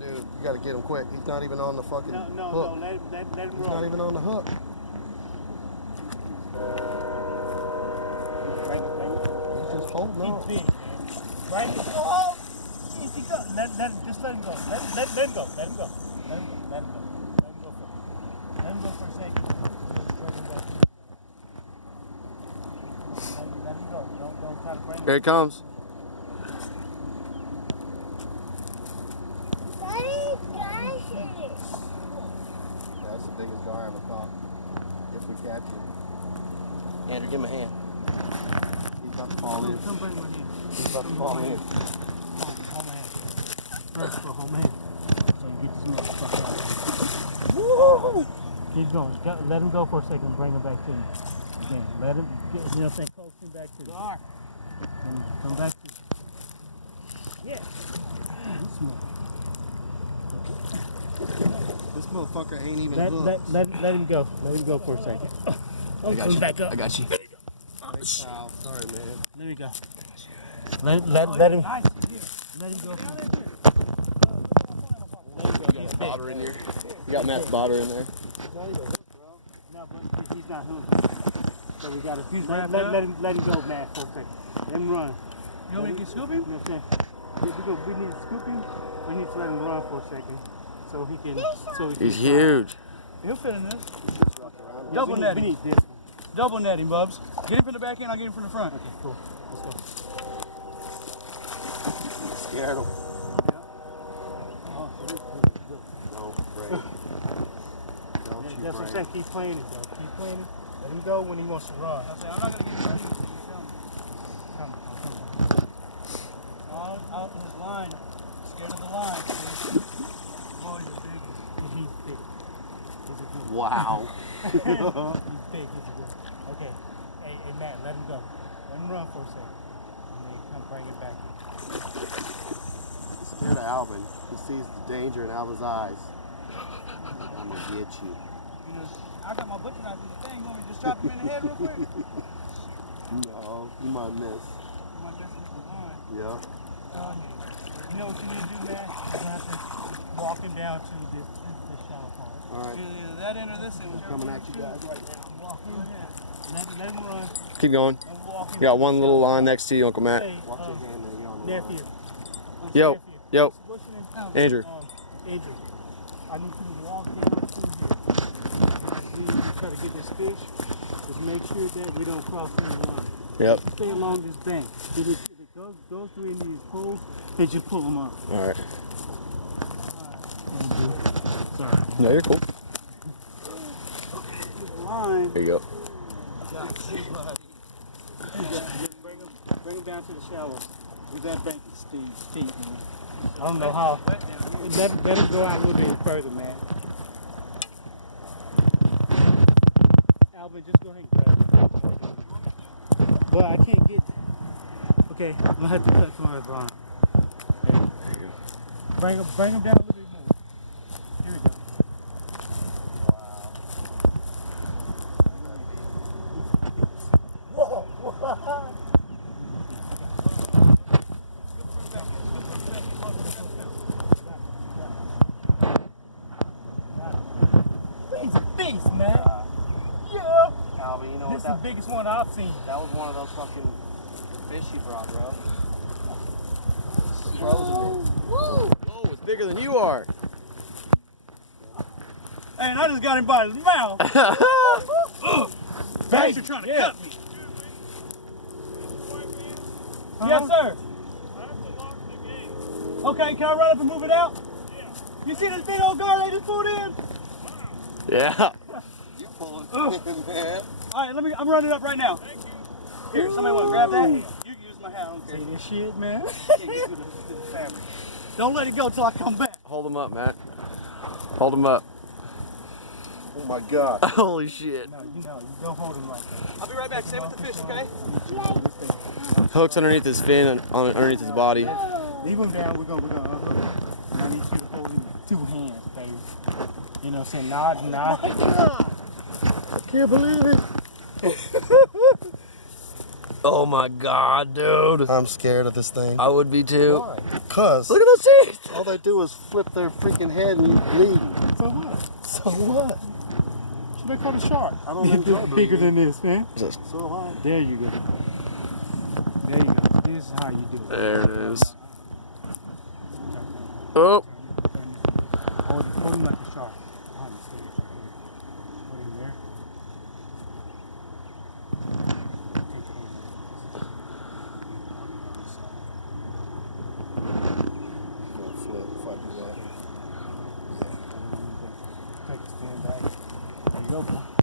Dude, you gotta get him quick. He's not even on the fucking hook. No, let him roll. He's not even on the hook. He's just holding on. He's big, man. Right? Oh! Easy go. Just let him go. Let him go. Let him go. Let him go. Let him go. Let him go for a second. Let him go. Don't try to bring him. Here it comes. That's the biggest gar I ever caught. If we catch him. Andrew, give him a hand. He's about to fall in. Come bring my hand. He's about to fall in. Hold my hand. First for hold my hand. So you get this motherfucker out. Woo! Keep going. Let him go for a second. Bring him back to me. Again. Let him, you know what I'm saying? Coax him back to you. And come back to you. Yeah. This motherfucker ain't even hooked. Let him go. Let him go for a second. I got you. Back up. I got you. Sorry, man. Let me go. Let him. Nice. Let him go. You got botter in here. You got Matt's botter in there. No, but he's not hooked. So we gotta let him go, Matt, for a second. Let him run. You want me to get scoop him? You know what I'm saying? We need to scoop him. We need to let him run for a second. So he can. He's huge. He'll fit in this. Double net We him. need this. Double net him, Bubs. Get him from the back end, I'll get him from the front. Okay, cool. Let's go. Scared him. Oh, so this is good. Don't break. Don't you That's what I'm break. saying. Keep playing it, though. Keep playing it. Let him go when he wants to run. I say, I'm not going to get him ready. Come. Out in his line. Scared of the line. Boy, he's big. He's big. He's a good. Wow. He's big. He's a good. Okay. Hey, Matt, let him go. Let him run for a second. And then come bring it back. He's scared of Alvin. He sees the danger in Alvin's eyes. I'm gonna get you. You know, I got my butcher knife in the thing. You want me to just chop him in the head real quick? No, you might miss. My best is the line. Yeah. You know what you need to do, Matt? You have to walk him down to this shallow part. All right. Either that end or this end. whichever Coming one at you choose. guys right now. Walk him. Let him run. Keep going. And walk him. You got one little line next to you, Uncle Matt. Hey, Watch your hand there. You're on the line. nephew. Yo, Nephew. yo, What's your name? Andrew. Andrew. I need you to walk down to here. We try to get this fish. Just make sure that we don't cross any line. Yep. Stay along this bank. If it goes through any of these poles, then just pull them up. All right. Andrew. Sorry. No, you're cool. Line. There you go. Bring him down to the shallow. That bank is steep, man. I don't know how. Let him go out a little bit further, man. Alvin, just go ahead and grab it. Well, I can't get. Okay, I'm gonna have to cut some of the line. There you go. Bring him down a little bit more. Here we go. He's a beast, man. Yeah. Alvin, you know This what is the biggest one I've seen. that was one of those fucking fish you brought, bro. Frozen. Oh, it's bigger than you are. Hey, and I just got him by his mouth. Bastard trying to cut me. Yes, sir. Okay, can I run up and move it out? Yeah. You see this big old gar they just pulled in? Yeah. You pulling man. All right, I'm running it up right now. Thank you. Here, somebody want to grab that? You can use my hat. I don't care. See this shit, man? Can't get to the fabric. Don't let it go till I come back. Hold him up, Matt. Hold him up. Oh my God. Holy shit. No, you don't hold him like that. I'll be right back. Stay with the fish, okay? Hook's underneath his fin and underneath his body. Leave him down. We're gonna unhook him. And I need you to hold him with 2 hands, baby. You know what I'm saying? Nod. I can't believe it. Oh my god, dude. I'm scared of this thing. I would be too. Why? Cause Look at those teeth. all they do is flip their freaking head and you bleed. So what? So what? Should they call the shark? I don't You're enjoy bigger bleeding. than this, man. So am I. There you go. There you go. This is how you do it. There it is. Oh. Hold him like a shark. I understand. Put him there. Gonna flip if I do that. Take the stand back. There you go, boy.